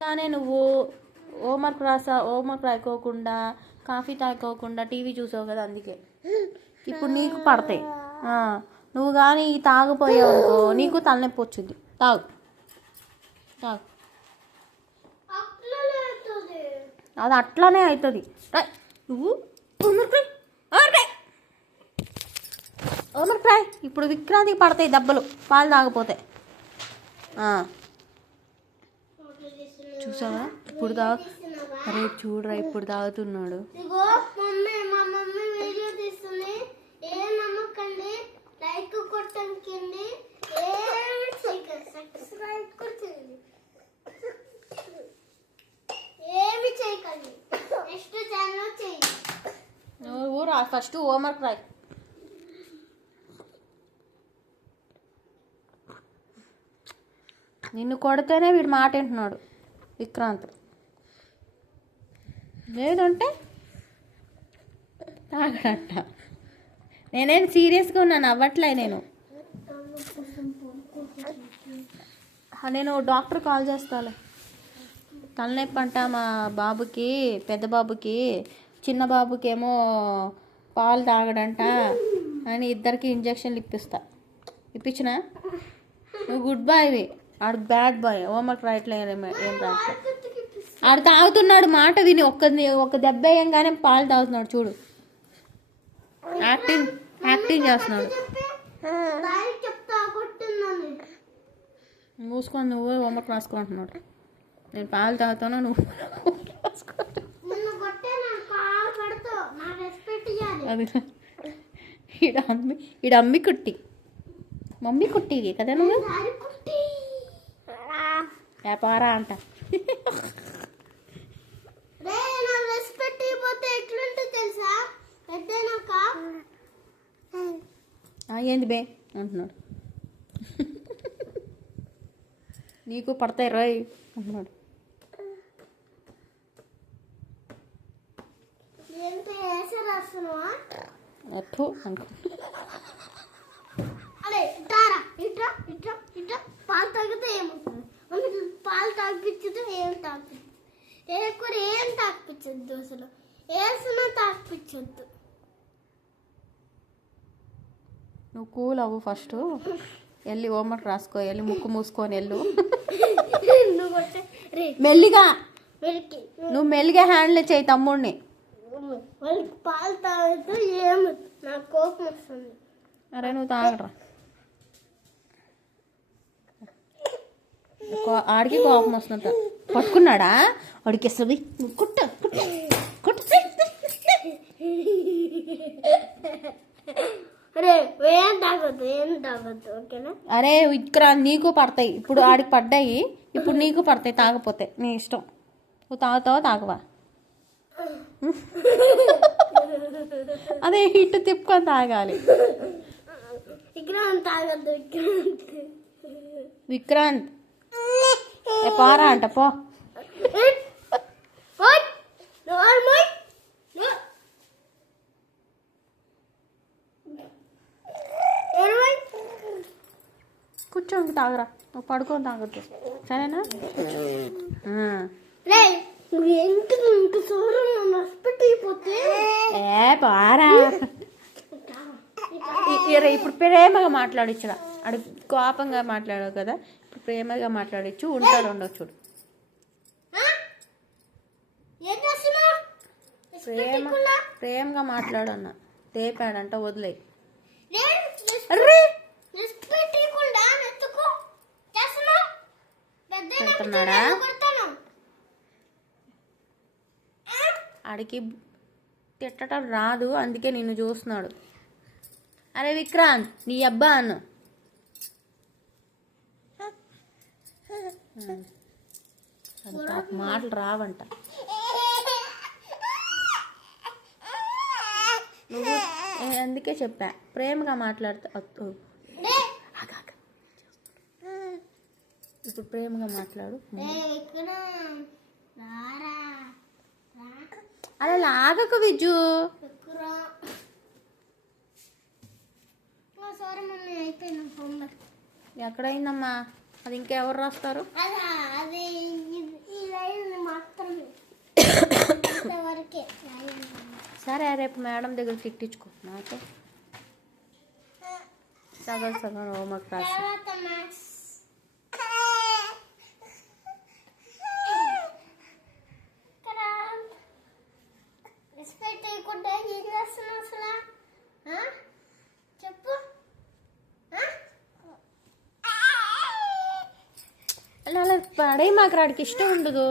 కానీ నువ్వు homework రాయకోకుండా coffee తాగకోకుండా TV చూసావు కదా, అందుకే ఇప్పుడు నీకు పడతాయి. నువ్వు కానీ తాగిపోయావు అనుకో నీకు తలనొప్పి వచ్చింది. తాగు తాగు, అది అట్లానే అవుతుంది. నువ్వు హోంవర్క్ రాయ్. ఇప్పుడు విక్రాంతికి పడతాయి దెబ్బలు పాలు తాగపోతే. చూసావా ఇప్పుడు అరే చూడరా ఇప్పుడు తాగుతున్నాడు. నువ్వు రా ఫస్ట్ హోంవర్క్ రాయ్. నిన్ను కొడితేనే వీడు మాట వింటున్నాడు విక్రాంత్, లేదంటే తాగడంట. నేనేం సీరియస్గా ఉన్నాను, అవ్వట్లే. నేను డాక్టర్ కాల్ చేస్తాలే. తలనొప్పి అంట మా బాబుకి, పెద్ద బాబుకి, చిన్న బాబుకి ఏమో పాలు తాగడంట అని ఇద్దరికి ఇంజక్షన్లు ఇప్పించిన. నువ్వు గుడ్ బాయ్వి, ఆడు బ్యాడ్ బాయ్. హోంవర్క్ రాయట్లేదు, ఏం రాయట్లేదు. ఆడు తాగుతున్నాడు, మాట విని ఒక్క దెబ్బ వేయంగానే పాలు తాగుతున్నాడు. చూడు యాక్టింగ్ చేస్తున్నాడు. మూసుకొని నువ్వు హోంవర్క్ రాసుకుంటున్నాడు. నేను పాలు తాగుతాను, నువ్వు అది ఈడ అమ్మి కుట్టి మమ్మీ కుట్టి కదా నువ్వు వ్యాపారా అంట. ఏంది బే అంటున్నాడు. నీకు పడతాయి రోయ్ అంటున్నాడు. అట్టు అనుకో. పాలు తాగితే ఏమవుతుంది? పాలు తాగిపించదు, ఏం తాగిపించద్దు, అసలు వేసిన తాగిపించద్దు. నువ్వు కూల్ అవ్వు ఫస్ట్, వెళ్ళి హోంవర్క్ రాసుకో, వెళ్ళి ముక్కు మూసుకొని వెళ్ళు. మెల్లిగా నువ్వు మెల్లిగా హ్యాండిల్ చేయి తమ్ముడిని. వాళ్ళకి పాలు తాగుతూ ఏమి నాకు కోపం వస్తుంది. అరే నువ్వు తాగరా, ఆడికి కోపం వస్తుంట. పట్టుకున్నాడా వాడికి వస్తుంది. కుట్ట అరే ఇక్కడ నీకు పడతాయి, ఇప్పుడు ఆడికి పడ్డాయి, ఇప్పుడు నీకు పడతాయి. తాగపోతే నీ ఇష్టం, నువ్వు తాగుతావా తాగవా. అదే ఇటు తిప్పుకొని తాగాలి. విక్రాంత్ పారా అంట పో. కూర్చోండి తాగరా, నువ్వు పడుకొని తాగొద్దు సరేనా. పారా ఇప్పుడు ప్రేమగా మాట్లాడిచ్చుడా, అడు కోపంగా మాట్లాడావు కదా, ఇప్పుడు ప్రేమగా మాట్లాడిచ్చు ఉంటాడు. ఉండవు చూడు, ప్రేమగా మాట్లాడు అన్న. తేపాడంట వదిలే. పెడుతున్నాడా ఆడికి తిట్టడం రాదు, అందుకే నిన్ను చూస్తున్నాడు. అరే విక్రాంత్ నీ అబ్బా అన్ను. మాటలు రావంట. నువ్వు అందుకే చెప్పా ప్రేమగా మాట్లాడుతా. ఇప్పుడు ప్రేమగా మాట్లాడు. అలా లాగకు విజు. ఎక్కడైందమ్మా అది? ఇంకెవరు రాస్తారు? ఇంతవరకే సరే రేపు మేడం దగ్గర తిట్టించుకో నాతో సగం సగం హోంవర్క్ రాసి తర్వాత మ్యాథ్స్ రెస్పెక్ట్ చేయకుండా ఏం చేస్తున్నావు అసలు చెప్పు అలా పడే మాకు రాడికి ఇష్టం ఉండదు